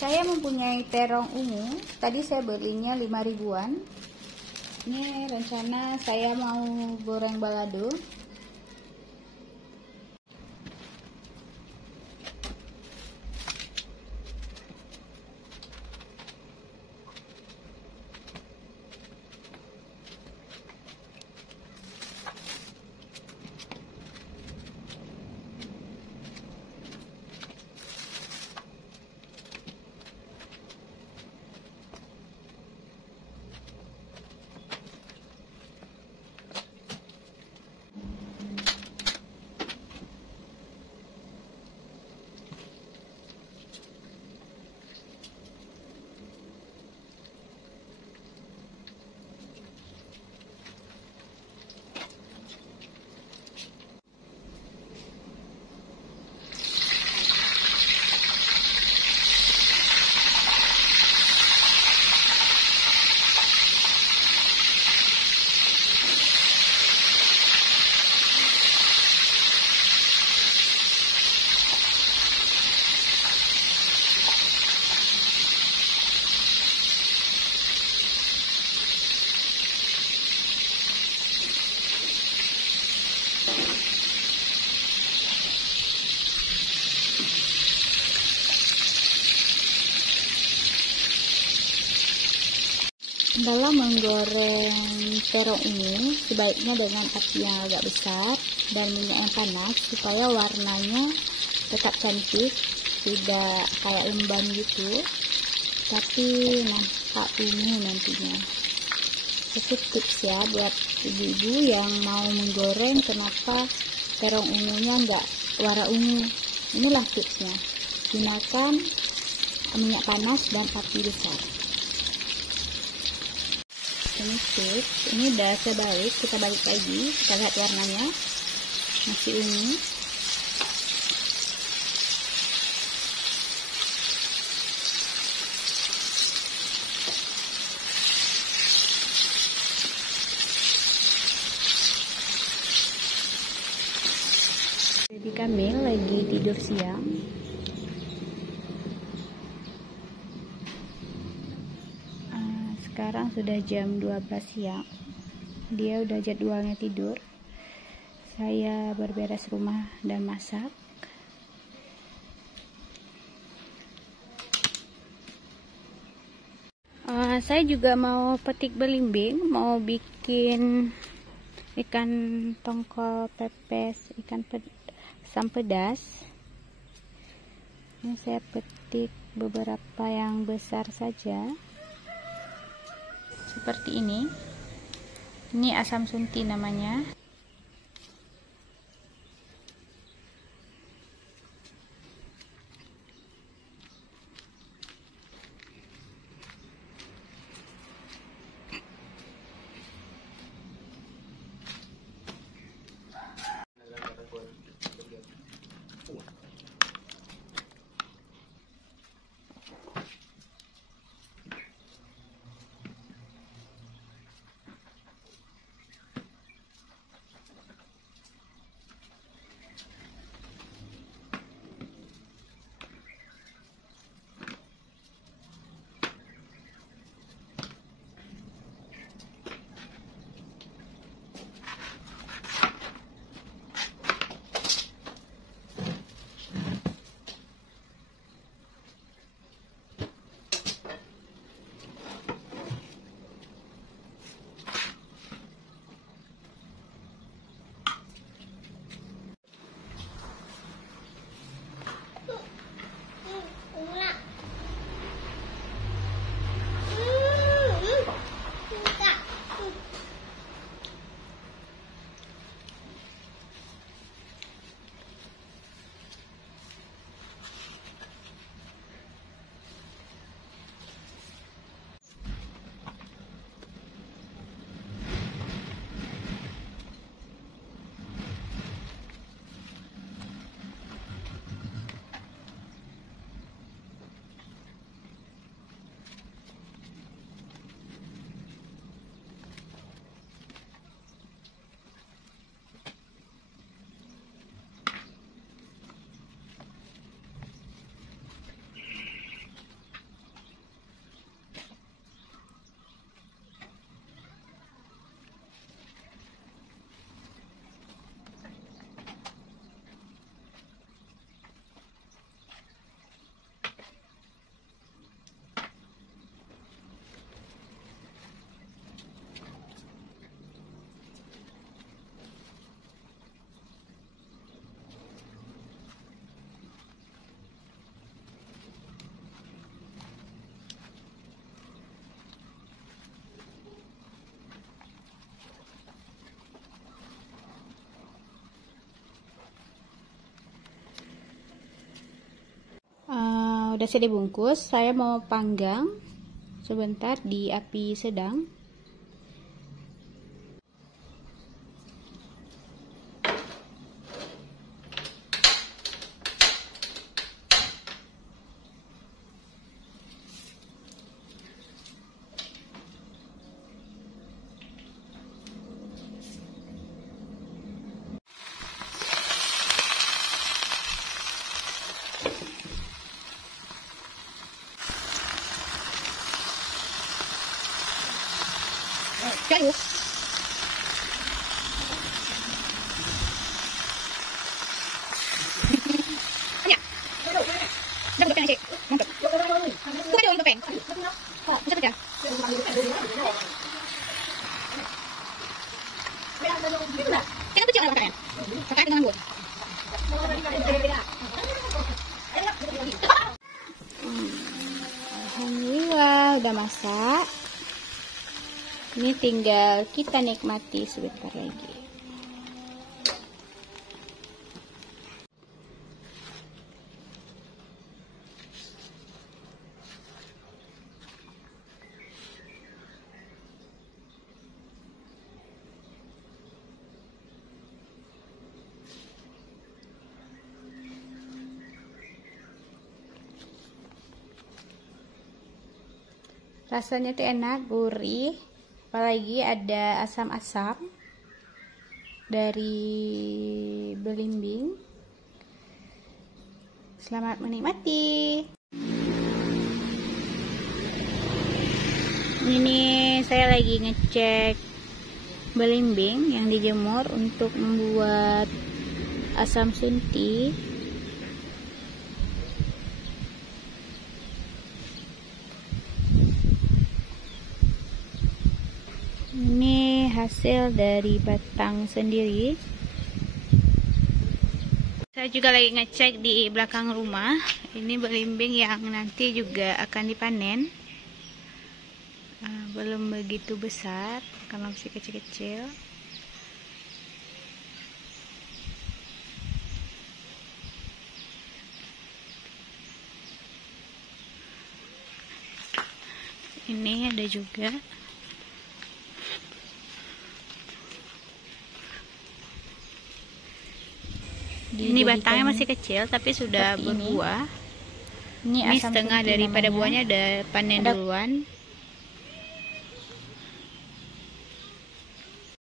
Saya mempunyai terong ungu. Tadi saya belinya 5 ribuan. Ini rencana saya mau goreng balado. Dalam menggoreng terong ini sebaiknya dengan api yang agak besar dan minyak yang panas supaya warnanya tetap cantik, tidak kayak lemban gitu, tapi nampak ungu nantinya. Itu tips ya buat ibu-ibu yang mau menggoreng kenapa terong ungunya enggak warna ungu. Inilah tipsnya, gunakan minyak panas dan api besar. Ini tips, ini udah sebalik, kita balik lagi, kita lihat warnanya masih ungu. Jadi kami lagi tidur siang. Sekarang sudah jam 12 siang. Dia udah jadwalnya tidur. Saya berberes rumah dan masak. Saya juga mau petik belimbing, mau bikin ikan tongkol pepes, asam pedas. Ini saya petik beberapa yang besar saja. Seperti ini asam sunti namanya. Udah saya dibungkus, saya mau panggang sebentar di api sedang. Kayu. Alhamdulillah udah masak. Ini tinggal kita nikmati sebentar lagi. Rasanya tuh enak, gurih. Apalagi ada asam-asam dari belimbing. Selamat menikmati. Ini saya lagi ngecek belimbing yang dijemur untuk membuat asam sunti. Ini hasil dari batang sendiri. Saya juga lagi ngecek di belakang rumah. Ini belimbing yang nanti juga akan dipanen. Belum begitu besar karena masih kecil-kecil. Ini ada juga. Ini batangnya masih kecil tapi sudah berbuah. Ini setengah daripada buahnya udah panen duluan.